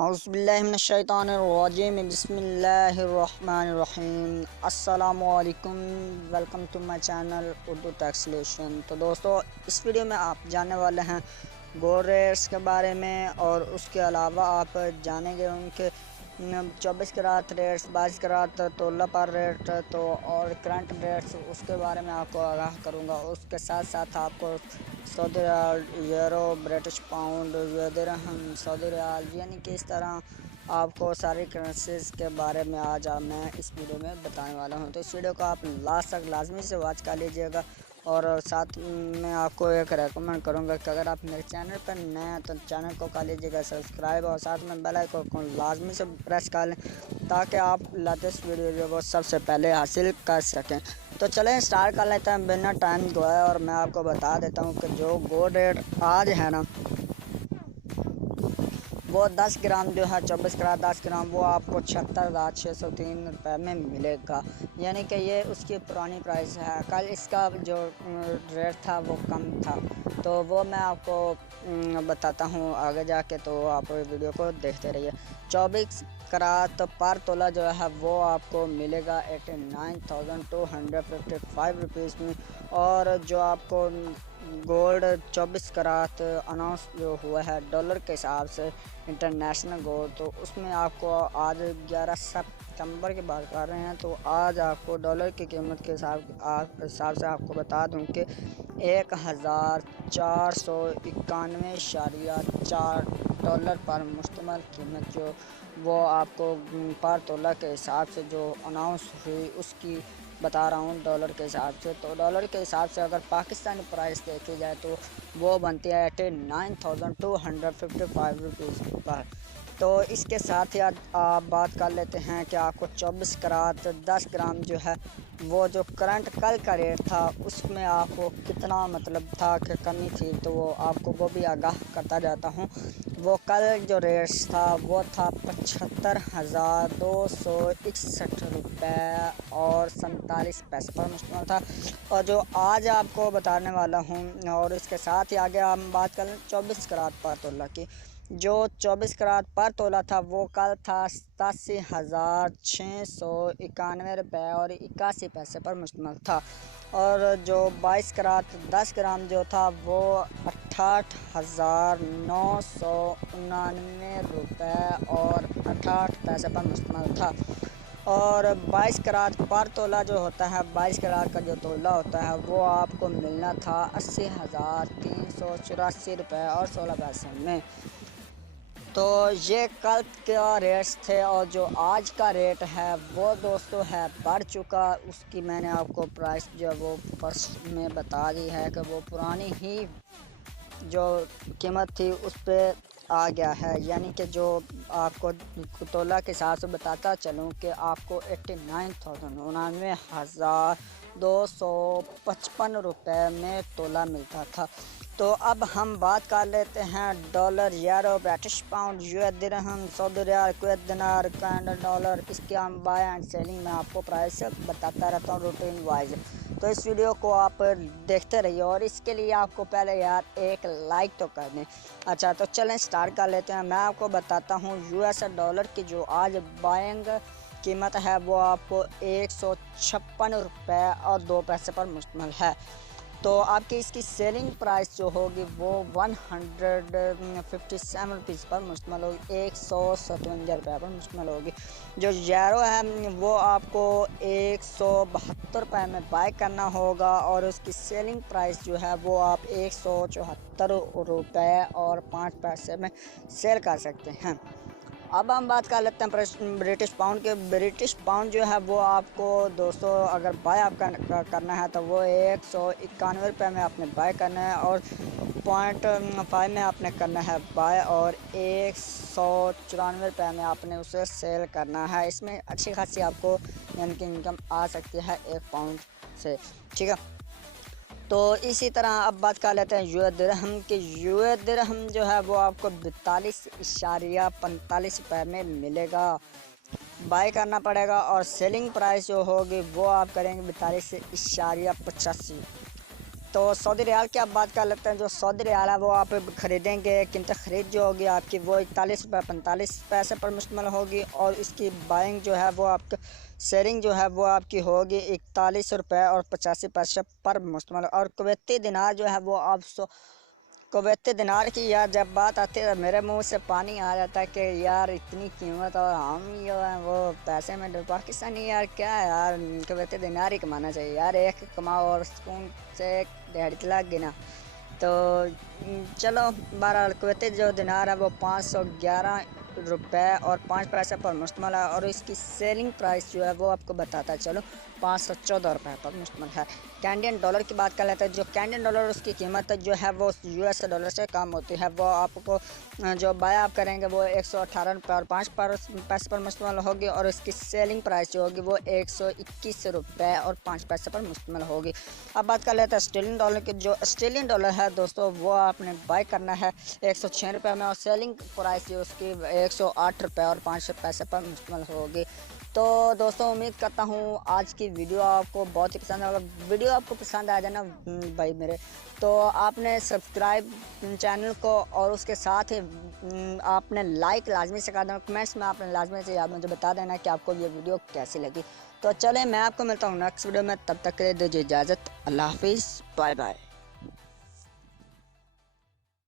औज़ुबिल्लाहिमिनश्शैतानिर्रजीम बिस्मिल्लाहिर्रहमानिर्रहीम। अस्सलामुअलैकुम, welcome to my channel Urdu translation. तो दोस्तों, इस वीडियो में आप जानने वाले हैं गोल्ड रेट्स के बारे में, और उसके अलावा आप जानेंगे उनके 24 कैरेट रेट्स, 22 कैरेट तोला पर रेट, तो और करंट रेट्स उसके बारे में आपको आगाह करूँगा। उसके साथ साथ आपको Saudi riyal, euro, British pound, dirham, Saudi riyal, यानी कि इस तरह आपको सारी करेंसीज के बारे में आज मैं इस वीडियो में बताने वाला हूं। तो इस वीडियो को आप लास्ट तक लाजमी से वॉच कर लीजिएगा, और साथ में आपको एक रेकमेंड करूंगा कि अगर आप मेरे चैनल पर नए हैं तो चैनल को कर लीजिएगा सब्सक्राइब, और साथ में बेल आइकन को लाजमी से प्रेस कर लें ताकि आप लेटेस्ट वीडियो जो वो सबसे पहले हासिल कर सकें। तो चलें स्टार्ट कर लेते हैं बिना टाइम गवाए, और मैं आपको बता देता हूं कि जो गोल्ड रेट आज है ना, वो 10 ग्राम जो है 24 कैरेट 10 ग्राम वो आपको 76,603 रुपये में मिलेगा। यानी कि ये उसकी पुरानी प्राइस है। कल इसका जो रेट था वो कम था, तो वो मैं आपको बताता हूँ आगे जाके, तो आप वीडियो को देखते रहिए। 24 कैरेट पर तोला जो है वो आपको मिलेगा 89,255 रुपीज़ में। और जो आपको गोल्ड 24 कैरेट अनाउंस जो हुआ है डॉलर के हिसाब से इंटरनेशनल गोल्ड, तो उसमें आपको आज 11 सितंबर की बात कर रहे हैं, तो आज आपको डॉलर की कीमत के हिसाब से आपको बता दूं कि 1491.4 डॉलर पर मुश्तमिल कीमत जो वो आपको पर तोला के हिसाब से जो अनाउंस हुई उसकी बता रहा हूँ डॉलर के हिसाब से। तो डॉलर के हिसाब से अगर पाकिस्तानी प्राइस देखी जाए तो वो बनती है 89,255 रुपीज़ पर। तो इसके साथ ही आप बात कर लेते हैं कि आपको 24 कैरेट 10 ग्राम जो है वो जो करंट कल का रेट था उसमें आपको कितना मतलब था कि कमी थी, तो वो आपको वो भी आगाह करता जाता हूँ। वो कल जो रेट था वो था 75,261 रुपये और 47 पैसे पर मुश्तमिल था, और जो आज आपको बताने वाला हूँ। और इसके साथ ही आगे हम बात करें 24 कैरेट पर तोला की। जो 24 कैरेट पर तोला था वो कल था 87,691 रुपये और 81 पैसे पर मुश्तमिल था। और जो 22 कैरेट 10 ग्राम जो था वो 68,999 रुपये और 68 पैसे पर मुश्तमिल था। और 22 कैरेट पर तोला जो होता है, 22 कैरेट का जो तोला होता है वो आपको मिलना था 80,384 रुपये और 16 पैसे में। तो ये कल का रेट्स थे, और जो आज का रेट है वो दोस्तों है बढ़ चुका। उसकी मैंने आपको प्राइस जो वो फर्स्ट में बता दी है कि वो पुरानी ही जो कीमत थी उस पर आ गया है। यानी कि जो आपको तोला के हिसाब से बताता चलूँ कि आपको 89,99,255 रुपये में तोला मिलता था। तो अब हम बात कर लेते हैं dollar, euro, British pound, US dirham, Saudi riyal, Kuwait dinar, Canada dollar. इसके हम बाय एंड सेलिंग में आपको प्राइस बताता रहता हूँ रूटीन वाइज। तो इस वीडियो को आप देखते रहिए, और इसके लिए आपको पहले यार एक लाइक तो कर दें। अच्छा, तो चलें स्टार्ट कर लेते हैं। मैं आपको बताता हूँ यूएस डॉलर की जो आज बाइंग कीमत है वो आपको 156 रुपये और 2 पैसे पर मुश्तमिल है। तो आपकी इसकी सेलिंग प्राइस जो होगी वो 157 रुपीज़ पर मुश्तमिल होगी, 157 रुपये पर मुश्तमिल होगी। जो यूरो है वो आपको 172 रुपये में बाय करना होगा, और उसकी सेलिंग प्राइस जो है वो आप 174 रुपये और 5 पैसे में सेल कर सकते हैं। अब हम बात कर लेते हैं ब्रिटिश पाउंड के। ब्रिटिश पाउंड जो है वो आपको दोस्तों अगर बाय आप करना है तो वो 191 रुपये में आपने बाय करना है, और 0.5 में आपने करना है बाय, और 194 रुपये में आपने उसे सेल करना है। इसमें अच्छी खासी आपको यानी कि इनकम आ सकती है 1 पाउंड से, ठीक है। तो इसी तरह अब बात कर लेते हैं यूएस दिरहम की। यूएस दिरहम जो है वो आपको 42.45 रुपये में मिलेगा, बाय करना पड़ेगा। और सेलिंग प्राइस जो होगी वो आप करेंगे 42.85। तो सऊदी रियाल की आप बात कर लेते हैं। जो सऊदी रियाल है वो आप ख़रीदेंगे, कीमत ख़रीद जो होगी आपकी वो 41 रुपये 45 पैसे पर मुश्तमिल होगी, और इसकी बाइंग जो है वो आपका सेलिंग जो है वो आपकी होगी 41 रुपये और 85 पैसे पर मुश्तमिल। और कुवैती दिनार जो है वो आप कुवैती दिनार की यार जब बात आती है मेरे मुंह से पानी आ जाता है कि यार इतनी कीमत, और हम जो है वो पैसे में पाकिस्तानी यार क्या है यार, कुवैती दिनार ही कमाना चाहिए यार, एक कमाओ और सुकून से एक दिहाड़ी लग गई ना। तो चलो बहरहाल कुवैती जो दिनार है वो 511 रुपये और 5 पैसे पर मुश्तमिल है, और इसकी सेलिंग प्राइस जो है वो आपको बताता है चलो 514 रुपये पर मुश्तमिल है। कैनेडियन डॉलर की बात कर लेते हैं। जो कैनेडियन डॉलर उसकी कीमत जो है वो यूएस डॉलर से कम होती है। वो आपको जो बाय आप करेंगे वो 118 रुपये और 5 पैसे पर मुश्तमिल होगी, और इसकी सेलिंग प्राइस जो होगी वो 121 रुपये और 5 पैसे पर मुश्तमिल होगी। अब बात कर लेते हैं ऑस्ट्रेलियन डॉलर की। जो ऑस्ट्रेलियन डॉलर है दोस्तों वो आपने बाय करना है 106 रुपये में, और सेलिंग प्राइस उसकी 108 रुपये और 5 पैसे पर मुश्तमिल होगी। तो दोस्तों उम्मीद करता हूँ आज की वीडियो आपको बहुत ही पसंद होगा। वीडियो आपको पसंद आ जाए ना भाई मेरे, तो आपने सब्सक्राइब चैनल को, और उसके साथ ही आपने लाइक लाजमी से कर देना। कमेंट्स में आपने लाजमी से याद मुझे बता देना कि आपको ये वीडियो कैसी लगी। तो चलें मैं आपको मिलता हूँ नेक्स्ट वीडियो में, तब तक के लिए दीजिए इजाज़त। अल्लाह हाफिज़, बाय बाय।